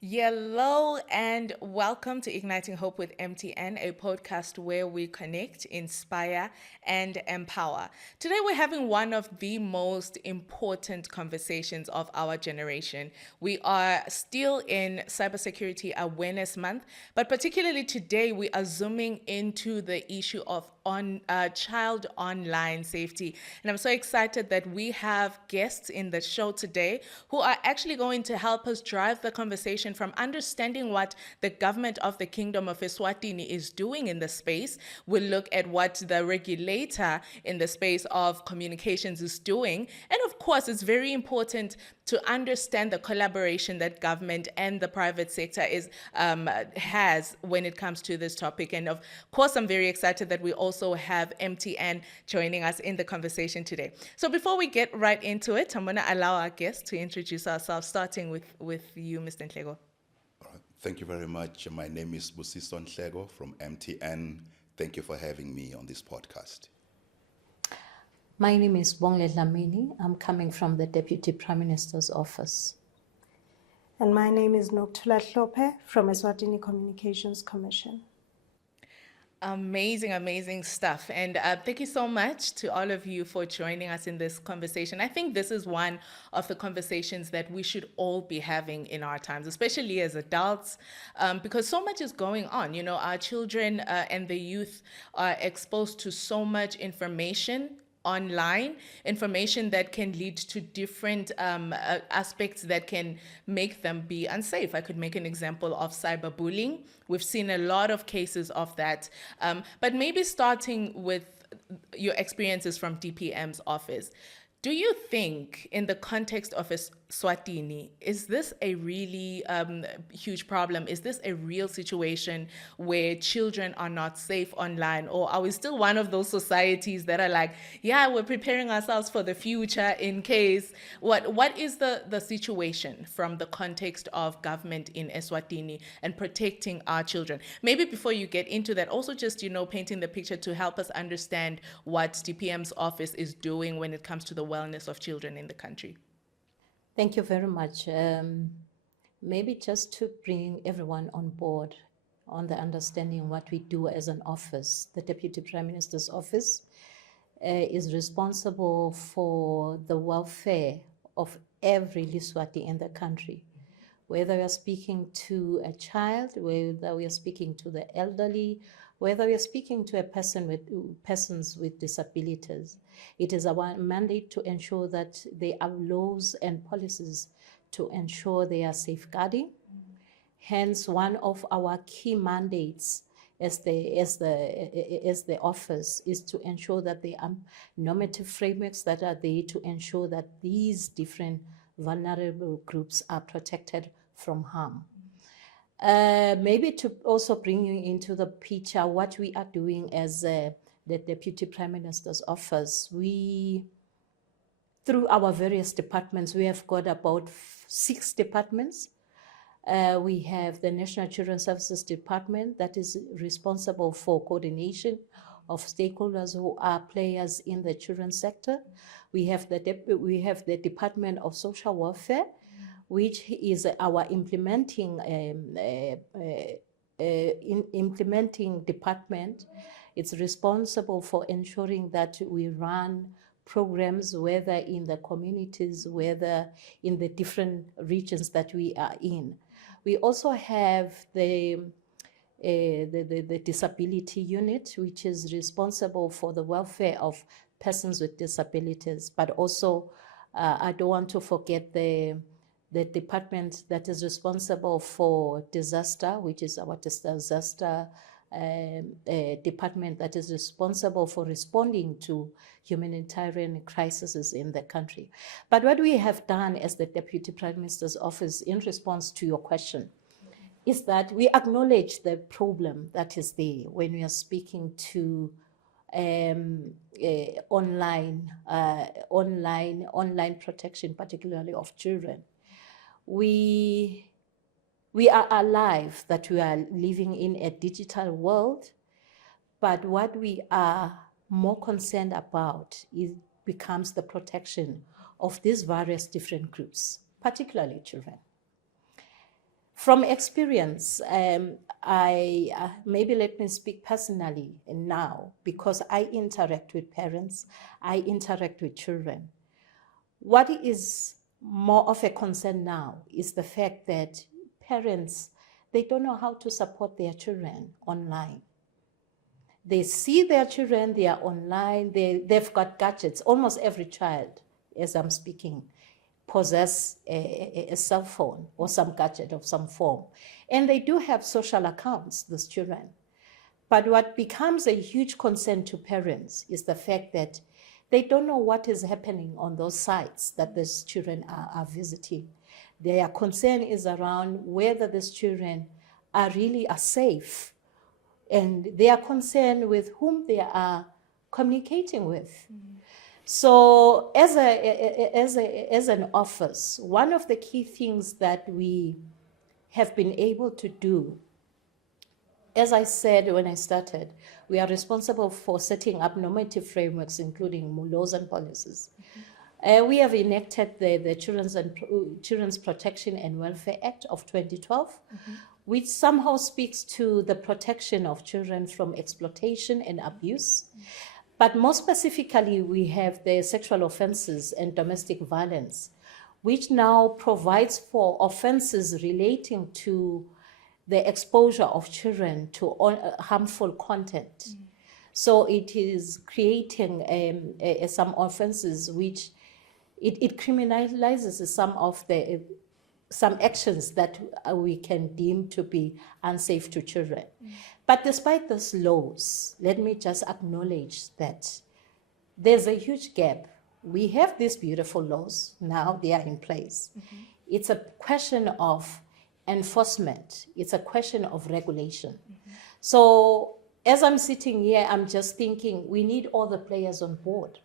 Hello and welcome to Igniting Hope with MTN, a podcast where we connect, inspire, and empower. Today we're having one of the most important conversations of our generation. We are still in Cybersecurity Awareness Month, but particularly today we are zooming into the issue of child online safety. And I'm so excited that we have guests in the show today who are actually going to help us drive the conversation from understanding what the government of the Kingdom of Eswatini is doing in the space. We'll look at what the regulator in the space of communications is doing. And of course, it's very important to understand the collaboration that government and the private sector has when it comes to this topic. And of course, I'm very excited that we also have MTN joining us in the conversation today. So before we get right into it, I'm going to allow our guests to introduce ourselves, starting with you, Mr. Nhlego. Thank you very much. My name is Busiso Nhlego from MTN. Thank you for having me on this podcast. My name is Bongle Dlamini. I'm coming from the Deputy Prime Minister's office. And my name is Noktula Hlope from Eswatini Communications Commission. Amazing stuff. And thank you so much to all of you for joining us in this conversation. I think this is one of the conversations that we should all be having in our times, especially as adults, because so much is going on. You know, our children and the youth are exposed to so much information online, information that can lead to different aspects that can make them be unsafe. I could make an example of cyberbullying. We've seen a lot of cases of that. But maybe starting with your experiences from DPM's office, do you think in the context of Eswatini, is this a really huge problem? Is this a real situation where children are not safe online? Or are we still one of those societies that are like, yeah, we're preparing ourselves for the future in case? What is the situation from the context of government in Eswatini and protecting our children? Maybe before you get into that, also just, painting the picture to help us understand what DPM's office is doing when it comes to the wellness of children in the country. Thank you very much. Maybe just to bring everyone on board on the understanding what we do as an office. The Deputy Prime Minister's office is responsible for the welfare of every Liswati in the country. Whether we are speaking to a child, whether we are speaking to the elderly, whether we are speaking to persons with disabilities, it is our mandate to ensure that there are laws and policies to ensure they are safeguarding. Hence, one of our key mandates as the office is to ensure that there are normative frameworks that are there to ensure that these different vulnerable groups are protected from harm. Maybe to also bring you into the picture, what we are doing as the Deputy Prime Minister's office, through our various departments, we have got about 6 departments. We have the National Children's Services Department that is responsible for coordination of stakeholders who are players in the children's sector. We have the Department of Social Welfare, which is our implementing department. It's responsible for ensuring that we run programs, whether in the communities, whether in the different regions that we are in. We also have the disability unit, which is responsible for the welfare of persons with disabilities, but also I don't want to forget the department that is responsible for disaster, which is our disaster department that is responsible for responding to humanitarian crises in the country. But what we have done as the Deputy Prime Minister's office in response to your question is that we acknowledge the problem that is there when we are speaking to online protection, particularly of children. We are alive that we are living in a digital world, but what we are more concerned about becomes the protection of these various different groups, particularly children. From experience, maybe let me speak personally now, because I interact with parents, I interact with children. What is more of a concern now is the fact that parents, they don't know how to support their children online. They see their children, they are online, they've got gadgets. Almost every child, as I'm speaking, possess a cell phone or some gadget of some form. And they do have social accounts, these children. But what becomes a huge concern to parents is the fact that they don't know what is happening on those sites that these children are visiting. Their concern is around whether these children are safe, and they are concerned with whom they are communicating with. So as an office, one of the key things that we have been able to do, as I said when I started, we are responsible for setting up normative frameworks, including laws and policies. We have enacted the Children's Protection and Welfare Act of 2012, which somehow speaks to the protection of children from exploitation and abuse. But more specifically, we have the Sexual Offences and Domestic Violence, which now provides for offences relating to the exposure of children to harmful content. So it is creating some offences which it criminalizes some actions that we can deem to be unsafe to children. But despite those laws, let me just acknowledge that there's a huge gap. We have these beautiful laws, now they are in place. It's a question of enforcement, it's a question of regulation. So as I'm sitting here, I'm just thinking we need all the players on board,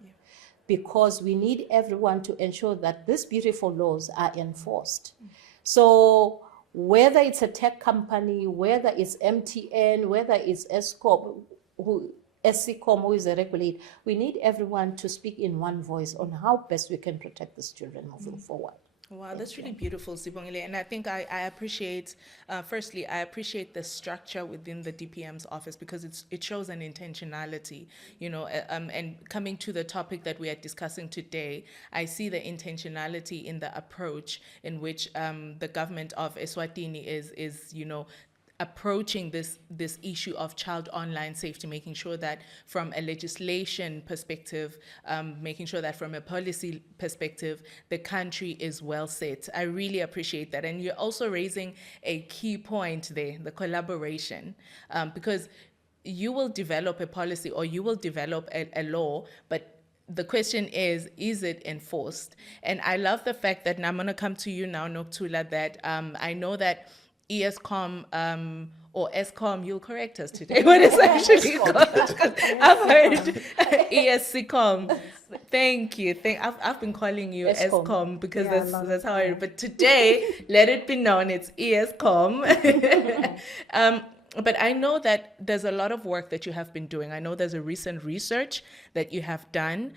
because we need everyone to ensure that these beautiful laws are enforced. So whether it's a tech company, whether it's MTN, whether it's ESCOM, ESCCOM, who is a regulator, we need everyone to speak in one voice on how best we can protect these children moving forward. Wow, that's really beautiful, Sibongile. And I think I appreciate, firstly, I appreciate the structure within the DPM's office, because it shows an intentionality, and coming to the topic that we are discussing today, I see the intentionality in the approach in which the government of Eswatini is approaching this issue of child online safety, making sure that from a legislation perspective, making sure that from a policy perspective, the country is well set. I really appreciate that. And you're also raising a key point there, the collaboration, because you will develop a policy or you will develop a law, but the question is it enforced? And I love the fact that, and I'm going to come to you now, Noktula, that I know that ESCOM or ESCOM, you'll correct us today, what it's actually called. I've heard ESCCOM. Thank you. I've been calling you ESCOM because that's how but today, let it be known, it's ESCOM. But I know that there's a lot of work that you have been doing. I know there's a recent research that you have done,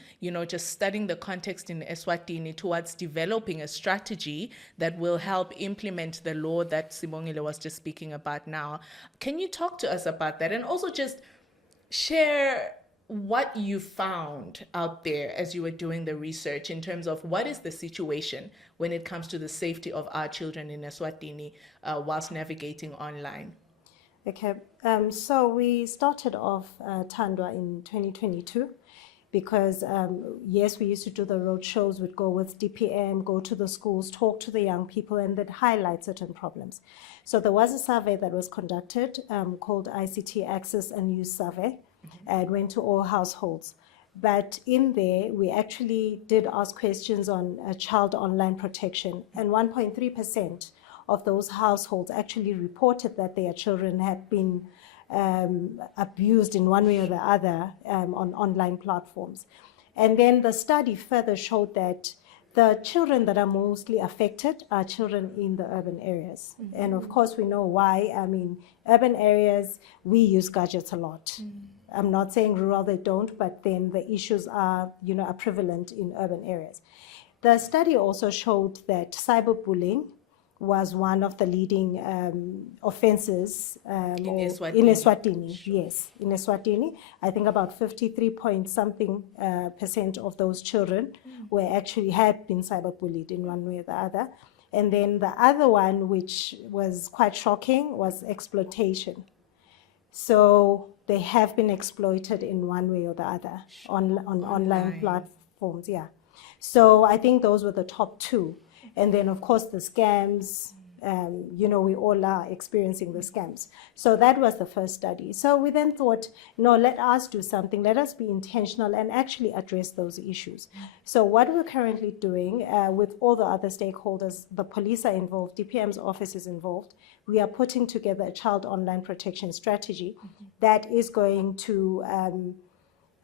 just studying the context in Eswatini towards developing a strategy that will help implement the law that Sibongile was just speaking about now. Can you talk to us about that? And also just share what you found out there as you were doing the research in terms of what is the situation when it comes to the safety of our children in Eswatini whilst navigating online. Okay, so we started off Tandwa in 2022 because, yes, we used to do the road shows. We'd go with DPM, go to the schools, talk to the young people, and then highlight certain problems. So there was a survey that was conducted called ICT Access and Use Survey, and went to all households. But in there, we actually did ask questions on child online protection, and 1.3% of those households actually reported that their children had been abused in one way or the other on online platforms. And then the study further showed that the children that are mostly affected are children in the urban areas. And of course, we know why. I mean, urban areas, we use gadgets a lot. I'm not saying rural they don't, but then the issues are prevalent in urban areas. The study also showed that cyberbullying was one of the leading offenses Eswatini. in Eswatini. Yes, in Eswatini, I think about 53 point something percent of those children were actually had been cyberbullied in one way or the other. And then the other one, which was quite shocking, was exploitation. So they have been exploited in one way or the other on online platforms. Yeah. So I think those were the top two. And then, of course, the scams, we all are experiencing the scams. So that was the first study. So we then thought, no, let us do something. Let us be intentional and actually address those issues. So what we're currently doing with all the other stakeholders, the police are involved, DPM's office is involved. We are putting together a child online protection strategy that is going to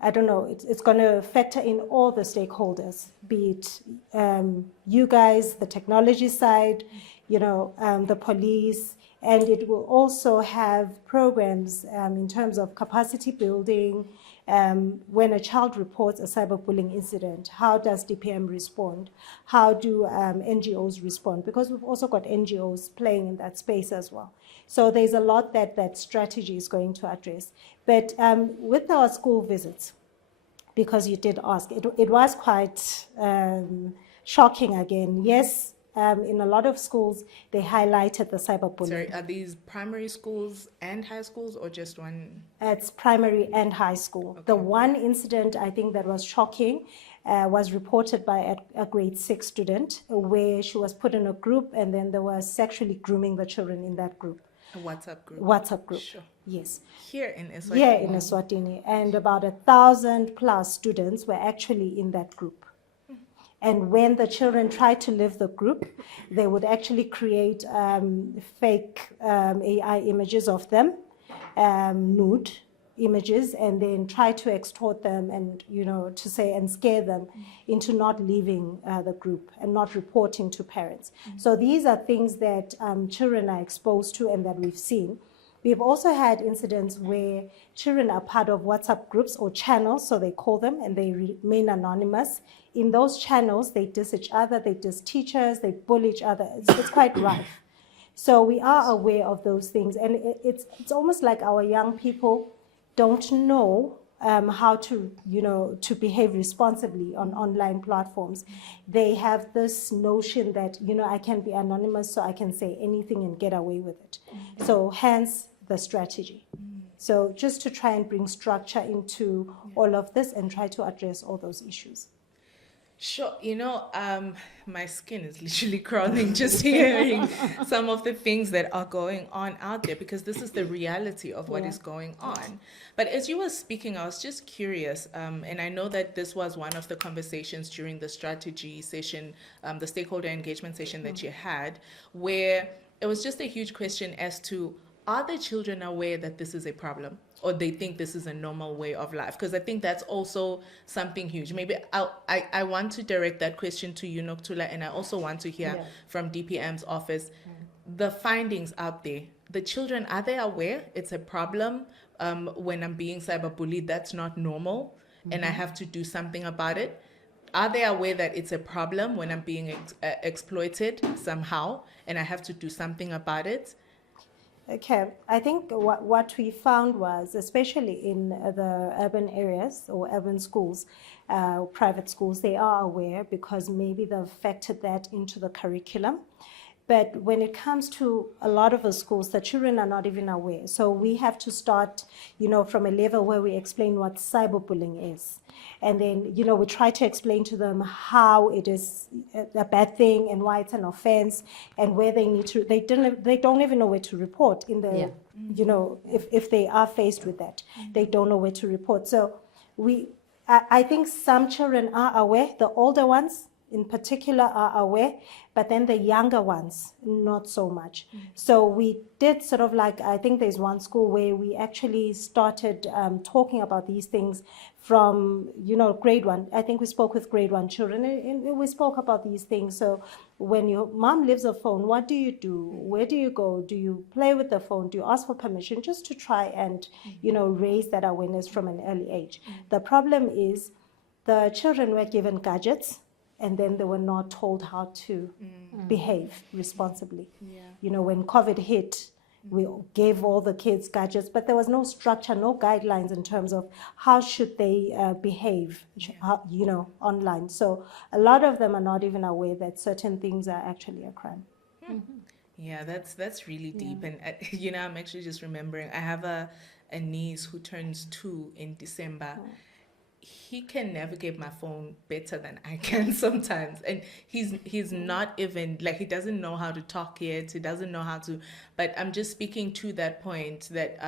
it's going to factor in all the stakeholders, be it you guys, the technology side, the police, and it will also have programs in terms of capacity building. When a child reports a cyberbullying incident, how does DPM respond? How do NGOs respond? Because we've also got NGOs playing in that space as well. So there's a lot that strategy is going to address. But with our school visits, because you did ask, it was quite shocking again. Yes, in a lot of schools, they highlighted the cyberbullying. Sorry, are these primary schools and high schools or just one? It's primary and high school. Okay. The one incident I think that was shocking was reported by a grade 6 student where she was put in a group and then they were sexually grooming the children in that group. A WhatsApp group? WhatsApp group, Sure. yes. Here in Eswatini? Here in Eswatini. And about 1,000 plus students were actually in that group. And when the children tried to leave the group, they would actually create fake AI images of them, nude images, and then try to extort them and, to say and scare them into not leaving the group and not reporting to parents. So these are things that children are exposed to and that we've seen. We've also had incidents where children are part of WhatsApp groups or channels, so they call them, and they remain anonymous. In those channels, they diss each other, they diss teachers, they bully each other. It's quite rife. So we are aware of those things, and it's almost like our young people don't know how to, to behave responsibly on online platforms. They have this notion that, I can be anonymous, so I can say anything and get away with it. So hence the strategy. So just to try and bring structure into all of this and try to address all those issues. Sure. My skin is literally crawling just hearing some of the things that are going on out there, because this is the reality of what is going on. But as you were speaking, I was just curious, and I know that this was one of the conversations during the strategy session, the stakeholder engagement session that you had, where it was just a huge question as to, are the children aware that this is a problem? Or they think this is a normal way of life? Because I think that's also something huge. Maybe I want to direct that question to you, Nokuthula, and I also want to hear from DPM's office. The findings out there, the children, are they aware it's a problem when I'm being cyberbullied? That's not normal, and I have to do something about it. Are they aware that it's a problem when I'm being exploited somehow, and I have to do something about it? Okay, I think what we found was, especially in the urban areas or urban schools, private schools, they are aware because maybe they've factored that into the curriculum. But when it comes to a lot of the schools, the children are not even aware. So we have to start, from a level where we explain what cyberbullying is. And then, we try to explain to them how it is a bad thing and why it's an offense and where they need to, they don't even know where to report in the, if they are faced with that, they don't know where to report. So I think some children are aware, the older ones in particular are aware, but then the younger ones, not so much. So we did sort of I think there's one school where we actually started talking about these things from, grade 1. I think we spoke with grade 1 children and we spoke about these things. So when your mom leaves a phone, what do you do? Where do you go? Do you play with the phone? Do you ask for permission? Just to try and, raise that awareness from an early age. The problem is the children were given gadgets, and then they were not told how to behave responsibly. Yeah. You know, when COVID hit, we gave all the kids gadgets, but there was no structure, no guidelines in terms of how should they behave, you know, online. So a lot of them are not even aware that certain things are actually a crime. Yeah, that's really deep. And you know, I'm actually just remembering. I have a niece who turns 2 in December. He can navigate my phone better than I can sometimes, and he's not even like, he doesn't know how to talk yet. He doesn't know how to. But I'm just speaking to that point that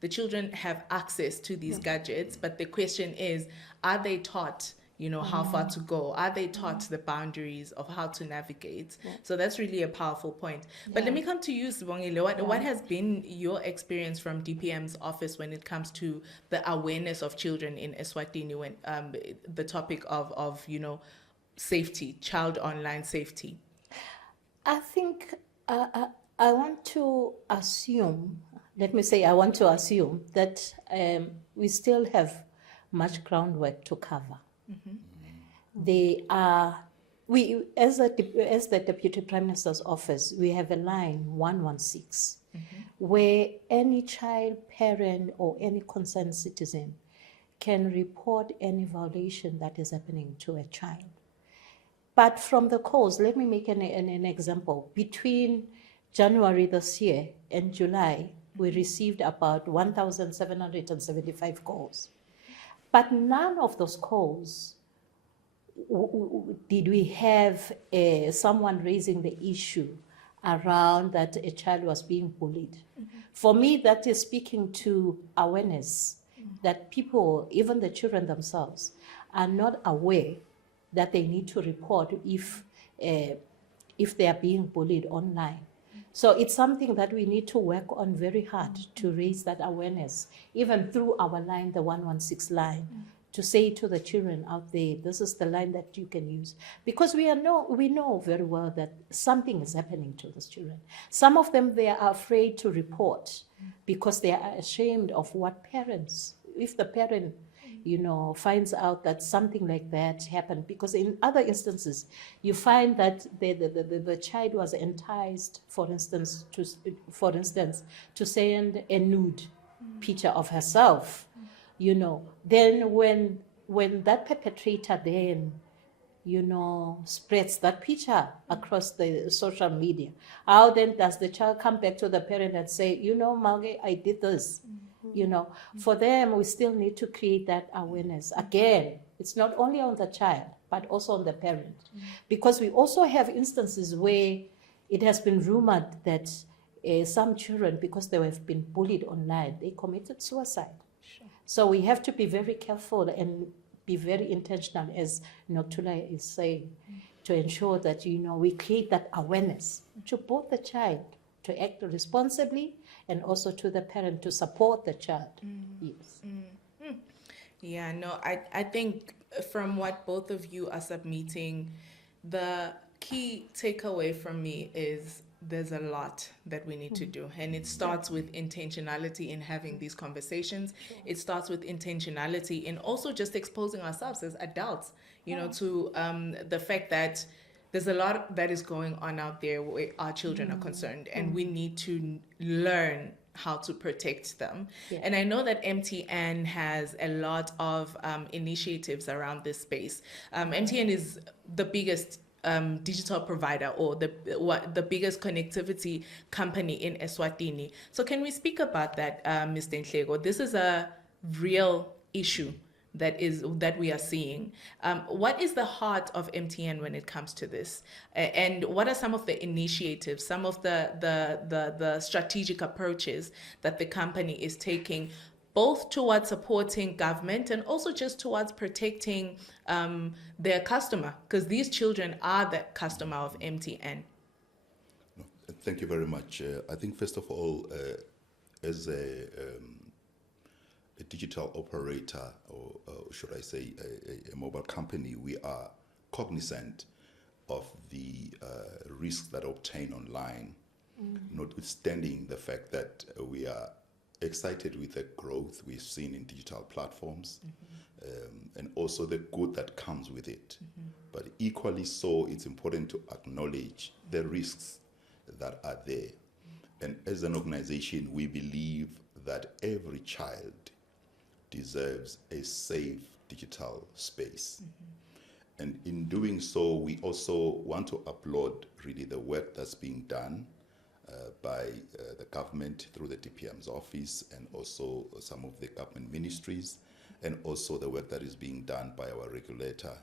the children have access to these gadgets, but the question is, are they taught, you know, how far to go? Are they taught the boundaries of how to navigate? So that's really a powerful point. But let me come to you, Sibongile. What has been your experience from DPM's office when it comes to the awareness of children in Eswatini, when the topic of you know, safety, child online safety? I think I want to assume, let me say, I want to assume that we still have much groundwork to cover. They are, we as the Deputy Prime Minister's office, we have a line 116, where any child, parent, or any concerned citizen can report any violation that is happening to a child. But from the calls, let me make an example. Between January this year and July, we received about 1,775 calls. But none of those calls did we have someone raising the issue around that a child was being bullied. For me, that is speaking to awareness that people, even the children themselves, are not aware that they need to report if they are being bullied online. So it's something that we need to work on very hard to raise that awareness, even through our line, the 116 line, to say to the children out there, this is the line that you can use. Because we know very well that something is happening to those children. Some of them, they are afraid to report because they are ashamed of what parents, if the parent, you know, finds out that something like that happened. Because in other instances, you find that the child was enticed, for instance, to send a nude picture of herself, you know. Then when that perpetrator then, you know, spreads that picture across the social media, how then does the child come back to the parent and say, you know, Mauge, I did this? You know, for them, we still need to create that awareness. Again, it's not only on the child, but also on the parent. Because we also have instances where it has been rumored that some children, because they have been bullied online, they committed suicide. Sure. So we have to be very careful and be very intentional, as Notula is saying, to ensure that, you know, we create that awareness to both the child to act responsibly and also to the parent to support the child. Yes. Yeah, no, I think from what both of you are submitting, the key takeaway from me is there's a lot that we need to do. And it starts with intentionality in having these conversations. It starts with intentionality in also just exposing ourselves as adults, you know, to the fact that there's a lot that is going on out there where our children are concerned, and we need to learn how to protect them. Yeah. And I know that MTN has a lot of initiatives around this space. MTN is the biggest digital provider, or the biggest connectivity company in Eswatini. So can we speak about that, Mr. Nhlego? This is a real issue that we are seeing. What is the heart of MTN when it comes to this? And what are some of the initiatives, some of the strategic approaches that the company is taking, both towards supporting government and also just towards protecting their customer? Because these children are the customer of MTN. Thank you very much. I think, first of all, as a digital operator, or should I say a mobile company, we are cognizant of the risks that obtain online, notwithstanding the fact that we are excited with the growth we've seen in digital platforms, and also the good that comes with it. But equally so, it's important to acknowledge the risks that are there. And as an organization, we believe that every child deserves a safe digital space. And in doing so, we also want to applaud really the work that's being done by the government through the DPM's office, and also some of the government ministries, and also the work that is being done by our regulator,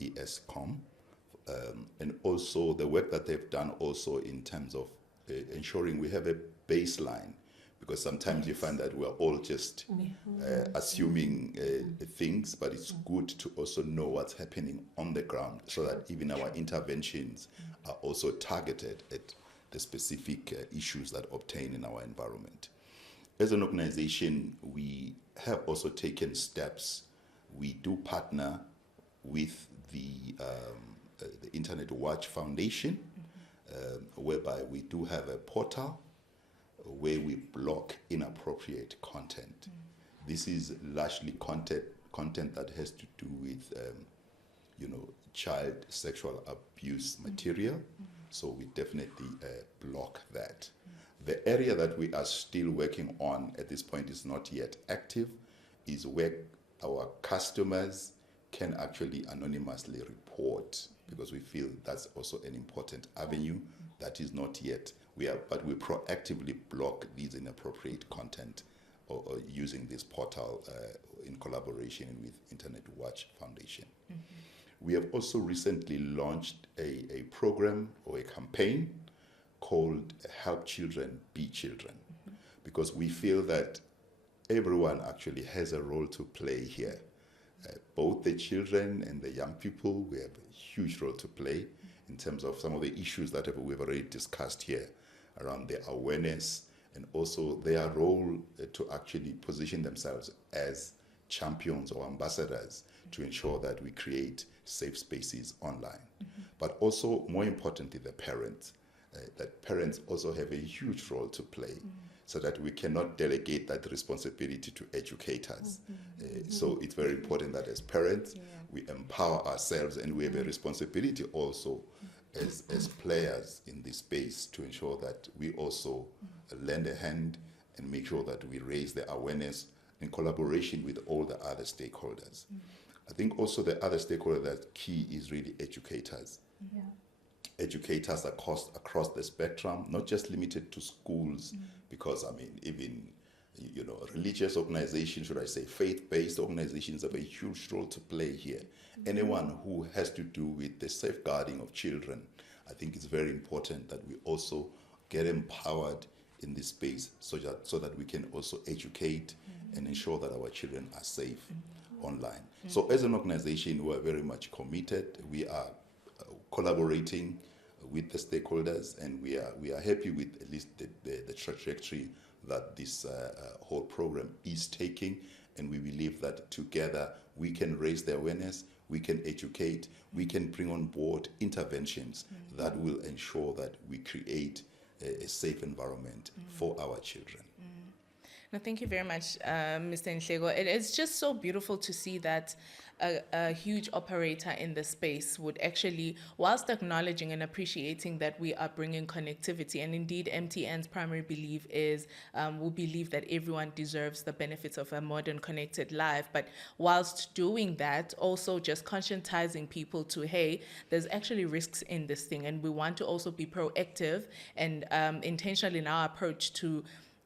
ESCCOM, and also the work that they've done also in terms of ensuring we have a baseline, because sometimes you find that we're all just assuming things, but it's good to also know what's happening on the ground, so that even our interventions are also targeted at the specific issues that obtain in our environment. As an organization, we have also taken steps. We do partner with the Internet Watch Foundation, whereby we do have a portal where we block inappropriate content. This is largely content that has to do with child sexual abuse material. So we definitely block that. The area that we are still working on at this point is not yet active, is where our customers can actually anonymously report, because we feel that's also an important avenue that is not yet. But we proactively block these inappropriate content or using this portal in collaboration with Internet Watch Foundation. We have also recently launched a program or a campaign called Help Children Be Children, because we feel that everyone actually has a role to play here. Both the children and the young people, we have a huge role to play in terms of some of the issues that we've already discussed here around their awareness, and also their role to actually position themselves as champions or ambassadors to ensure that we create safe spaces online. But also, more importantly, the parents, that parents also have a huge role to play, so that we cannot delegate that responsibility to educators. So it's very important that as parents, we empower ourselves, and we have a responsibility also as players in this space to ensure that we also lend a hand and make sure that we raise the awareness in collaboration with all the other stakeholders. I think also the other stakeholder that's key is really educators. Educators across the spectrum, not just limited to schools, because even religious organizations, should I say faith-based organizations, have a huge role to play here. Anyone who has to do with the safeguarding of children, I think it's very important that we also get empowered in this space, so that we can also educate and ensure that our children are safe online. So as an organization, we are very much committed. We are collaborating with the stakeholders, and we are happy with at least the trajectory that this whole program is taking, and we believe that together we can raise the awareness, we can educate, we can bring on board interventions that will ensure that we create a safe environment for our children. No, thank you very much, Mr. Nhlego. It is just so beautiful to see that a huge operator in the space would actually, whilst acknowledging and appreciating that we are bringing connectivity, and indeed MTN's primary belief is, we believe that everyone deserves the benefits of a modern connected life, but whilst doing that, also just conscientizing people to, hey, there's actually risks in this thing, and we want to also be proactive and intentional in our approach to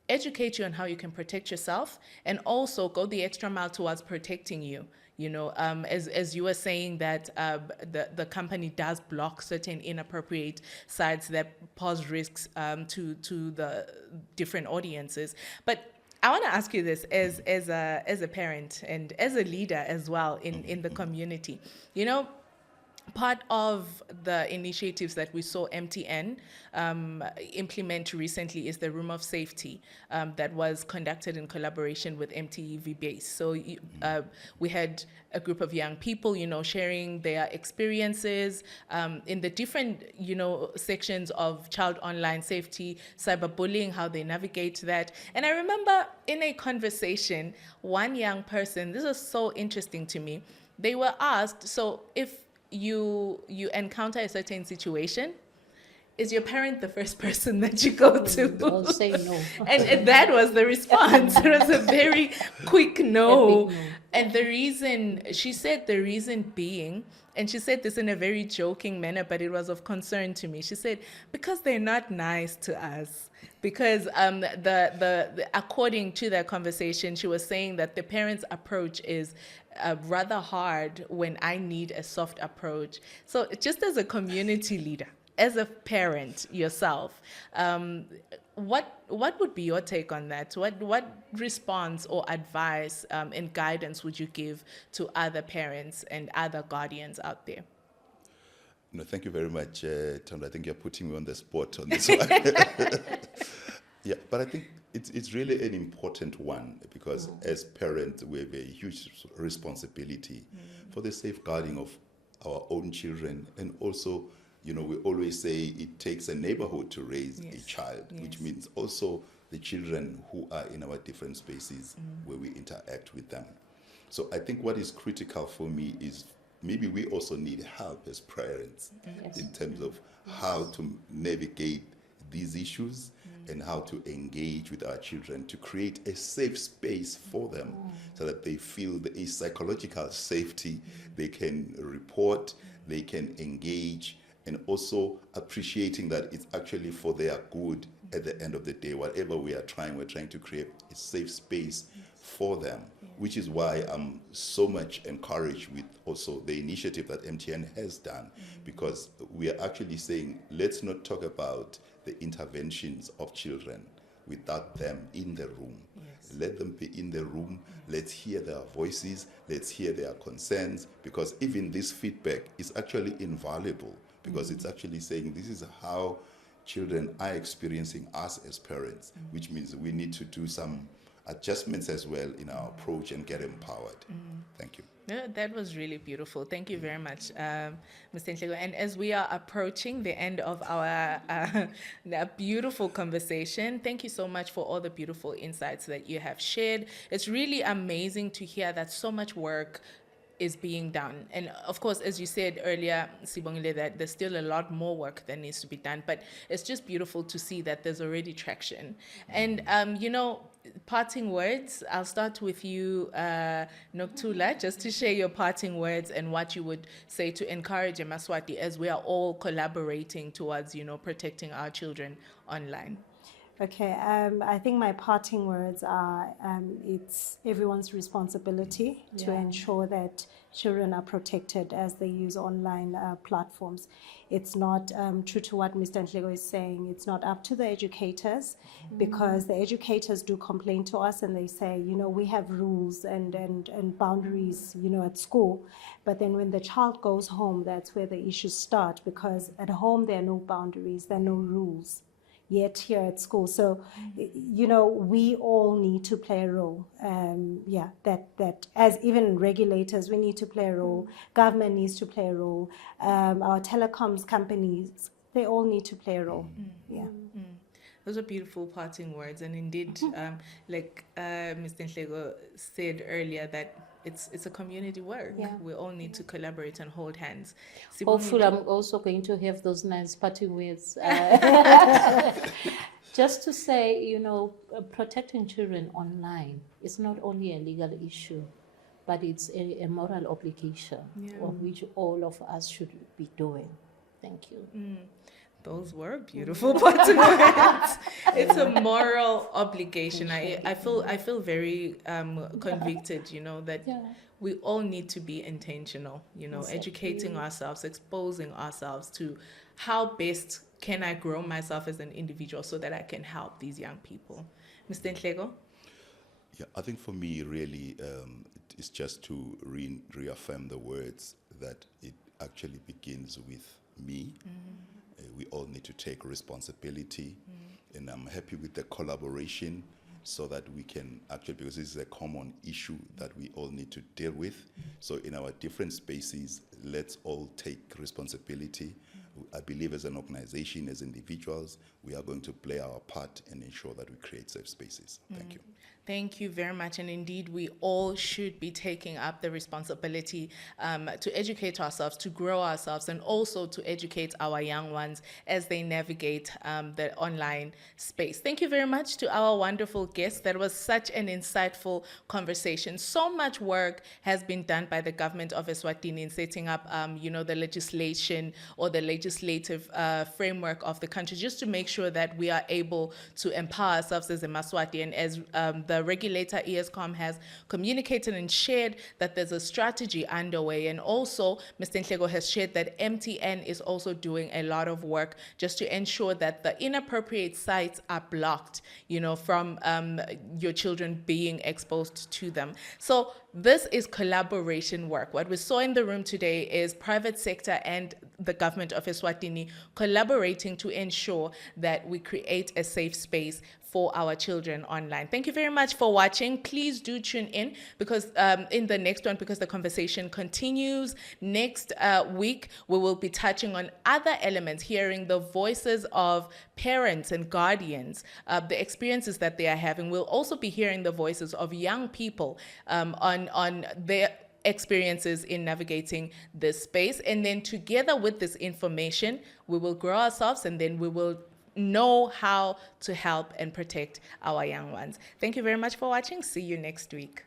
educate you on how you can protect yourself, and also go the extra mile towards protecting you. As you were saying that the company does block certain inappropriate sites that pose risks to the different audiences. But I want to ask you this as a parent and as a leader as well in the community. part of the initiatives that we saw MTN implement recently is the Room of Safety that was conducted in collaboration with MTV Base. So we had a group of young people, sharing their experiences in the different, sections of child online safety, cyberbullying, how they navigate that. And I remember in a conversation, one young person, this was so interesting to me, they were asked, so if you encounter a certain situation, is your parent the first person that you go to? I'll say no. And that was the response. It was a very quick no. Epic no. And the reason, she said the reason being, and she said this in a very joking manner, but it was of concern to me. She said, because they're not nice to us. Because the according to that conversation, she was saying that the parents' approach is rather hard when I need a soft approach. So just as a community leader, as a parent yourself, what would be your take on that? What response or advice and guidance would you give to other parents and other guardians out there? No, thank you very much, Tanda. I think you're putting me on the spot on this one. Yeah, but I think it's really an important one because as parents, we have a huge responsibility for the safeguarding of our own children. And also, we always say it takes a neighborhood to raise a child, which means also the children who are in our different spaces where we interact with them. So I think what is critical for me is maybe we also need help as parents in terms of how to navigate these issues and how to engage with our children to create a safe space for them so that they feel a psychological safety, they can report, they can engage, and also appreciating that it's actually for their good at the end of the day. Whatever we're trying to create a safe space for them, which is why I'm so much encouraged with also the initiative that MTN has done, because we are actually saying, let's not talk about the interventions of children without them in the room. Let them be in the room. Let's hear their voices. Let's hear their concerns, because even this feedback is actually invaluable, because it's actually saying this is how children are experiencing us as parents, which means we need to do some adjustments as well in our approach and get empowered. Thank you. Yeah, that was really beautiful. Thank you very much, Mr. Nhlego. And as we are approaching the end of our beautiful conversation, thank you so much for all the beautiful insights that you have shared. It's really amazing to hear that so much work is being done. And of course, as you said earlier, Sibongile, that there's still a lot more work that needs to be done, but it's just beautiful to see that there's already traction. And, parting words, I'll start with you, Noktula, just to share your parting words and what you would say to encourage Eswatini as we are all collaborating towards, protecting our children online. Okay, I think my parting words are it's everyone's responsibility to ensure that children are protected as they use online platforms. It's not true to what Mr. Nhlego is saying. It's not up to the educators, because the educators do complain to us and they say, we have rules and boundaries, at school. But then when the child goes home, that's where the issues start, because at home there are no boundaries, there are no rules. Yet here at school. So, we all need to play a role. That as even regulators, we need to play a role. Government needs to play a role. Our telecoms companies, they all need to play a role. Those are beautiful parting words. And indeed, like Mr. Nhlego said earlier, that it's a community work. We all need to collaborate and hold hands. Hopefully, I'm also going to have those nice parting words. Just to say, protecting children online is not only a legal issue, but it's a moral obligation of which all of us should be doing. Thank you. Those were beautiful parting words. It's a moral obligation. I feel very convicted, that we all need to be intentional, educating ourselves, exposing ourselves to how best can I grow myself as an individual so that I can help these young people. Mr. Nhlego? Yeah, I think for me, really, it's just to reaffirm the words that actually begins with me. We all need to take responsibility, and I'm happy with the collaboration so that we can actually, because this is a common issue that we all need to deal with. So in our different spaces, let's all take responsibility. I believe as an organization, as individuals, we are going to play our part and ensure that we create safe spaces. Thank you. Thank you very much. And indeed, we all should be taking up the responsibility to educate ourselves, to grow ourselves, and also to educate our young ones as they navigate the online space. Thank you very much to our wonderful guests. That was such an insightful conversation. So much work has been done by the government of Eswatini in setting up, the legislation or the legislative framework of the country, just to make sure that we are able to empower ourselves as a Maswati. And as the regulator ESCOM has communicated and shared that there's a strategy underway, and also Mr. Nhlego has shared that MTN is also doing a lot of work just to ensure that the inappropriate sites are blocked, from your children being exposed to them. So this is collaboration work. What we saw in the room today is private sector and the government of Eswatini collaborating to ensure that we create a safe space for our children online. Thank you very much for watching. Please do tune in because in the next one, because the conversation continues. Next week, we will be touching on other elements, hearing the voices of parents and guardians, the experiences that they are having. We'll also be hearing the voices of young people on their experiences in navigating this space. And then together with this information, we will grow ourselves, and then we will know how to help and protect our young ones. Thank you very much for watching. See you next week.